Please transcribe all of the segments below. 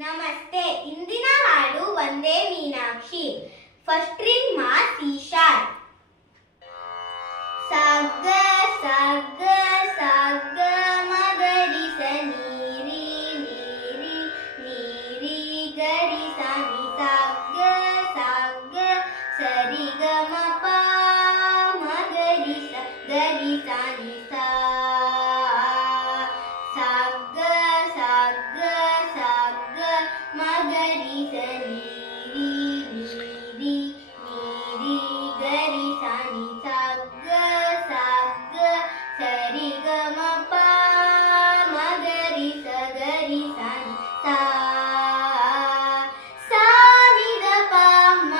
ನಮಸ್ತೆ. ಇಂದಿನ ಹಾಡು ಒಂದೇ ಮೀನಾಕ್ಷಿ. ಫಸ್ಟ್ ರಿಂಗ್ ಮಾ ಸಿ ಶಾರ್ಪ್. ಸಗ್ಗ ಸಗ್ಗ ಸಗ್ಗ ಮಗರಿ ಸ ನೀರಿ ನೀರಿ ನೀರಿ ಗರಿ ಸ ನಿ ಸಗ್ಗ ಸಗ್ಗ ಸರಿ ಗ ಮ ಪ ಮಗರಿ ಸ ಗರಿ ಸ ನಿ ಸ ಸಗ್ಗ ಸಗ್ಗ ಸಗ್ಗ ಮಗರಿ ಸ ನೀರಿ ನೀರಿ ನೀರಿ ಗರಿ ಸ ನಿ ಸಗ್ಗ ಸಗ್ಗ ಸರಿ ಗ ಮ ಪ ಮಗರಿ ಸ ಗರಿ ಸ ನಿ ಸ ಸ ನಿ ದ ಪ ಮ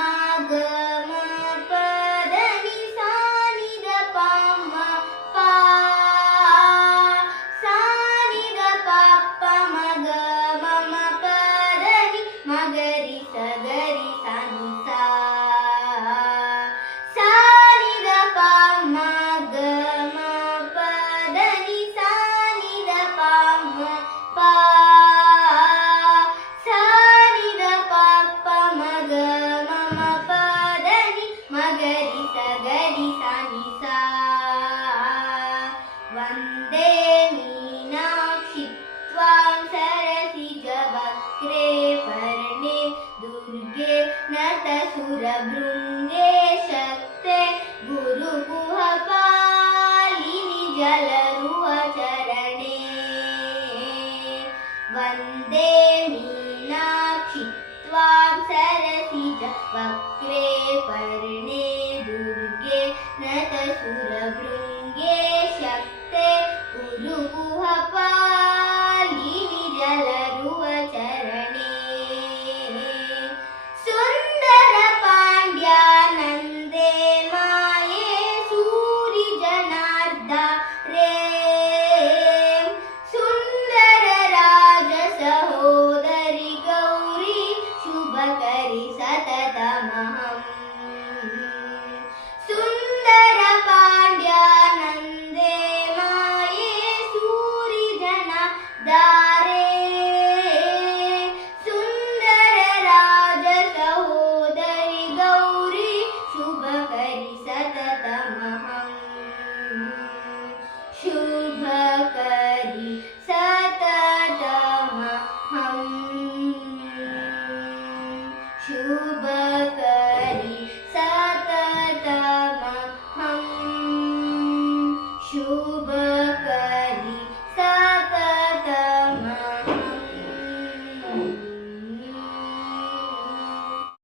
ಗ ಮ ಪ ದ ನಿ ಸ ನಿ ದ ಪ ಮ ಪ ಸ ನಿ ದ ಪ ಪ ಮ ಗ ಮ ಮ ಪ ದ ನಿ ಮಗರಿ ಸ ಗರಿ ಸ ನಿ ಸ ಸ ನಿ ದ ಪ ಮ ಗ ಮ ಪ ದ ನಿ ಸ ನಿ ದ ಪ ಮ ಪ ಸ ನಿ ದ ಪ ಪ ಮ ಗ ಮ ಮ ಪ ದ ನಿ ಮಗರಿ ಸ ಗರಿ ಸ ನಿ ಸ ವಂದೇ ಮೀನಾಕ್ಷಿ ತ್ವಾಂ ಸರಸಿಜ ವಕ್ರೆ ಪರ್ಣೆ ದುರ್ಗೆ ನತಸುರ ಭೃಂಗೆ ಶಕ್ತೆ ಗುರು ಗುಹ ಪಾಲಿನಿ ಜಲರುಹ ಚರಣೆ ವಂದೇ ಮೀನಾಕ್ಷಿ ತ್ವಾಂ ಸರಸಿಜ ವಕ್ರೆ ಪರ್ಣೆ ದುರ್ಗೆ ನತಸುರ ಭೃಂಗೆ